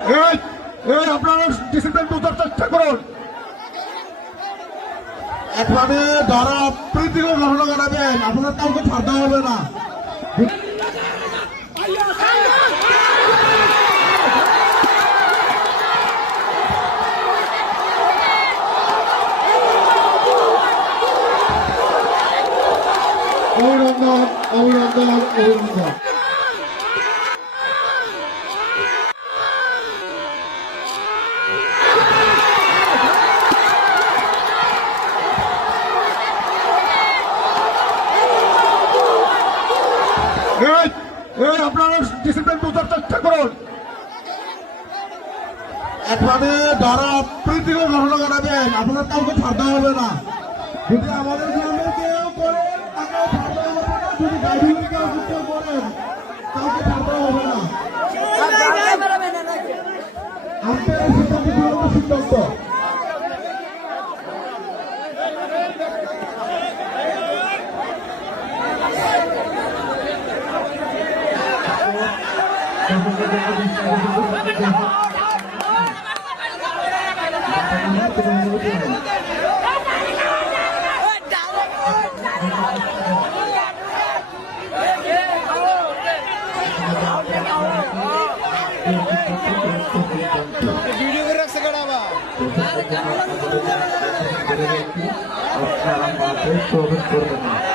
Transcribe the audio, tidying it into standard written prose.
আপনারা ডিসিপ্লিন বুঝার চেষ্টা করুন। একভাবে যারা প্রীতিকে গ্রহণ করাবেন আপনার কাউকে ছাড়তে হবে না। অভিনন্দন অভিনন্দন অভিনন্দন। আপনারা ডিসিপ্লিন বুঝার চেষ্টা করুন। একভাবে যারা প্রীতিকে গ্রহণ করাবেন আপনার কাউকে ছাড়তে হবে না। যদি আমাদের গ্রামে কেউ করেন তাকে ছাড়তে হবে না, যদি গাড়ি কেউ যুক্ত করেন কাউকে ছাড়তে হবে না। আপনার সিদ্ধান্ত। वीडियो को रख सकड़ा बा আপনারা মাঠে প্রবেশ করবেন না।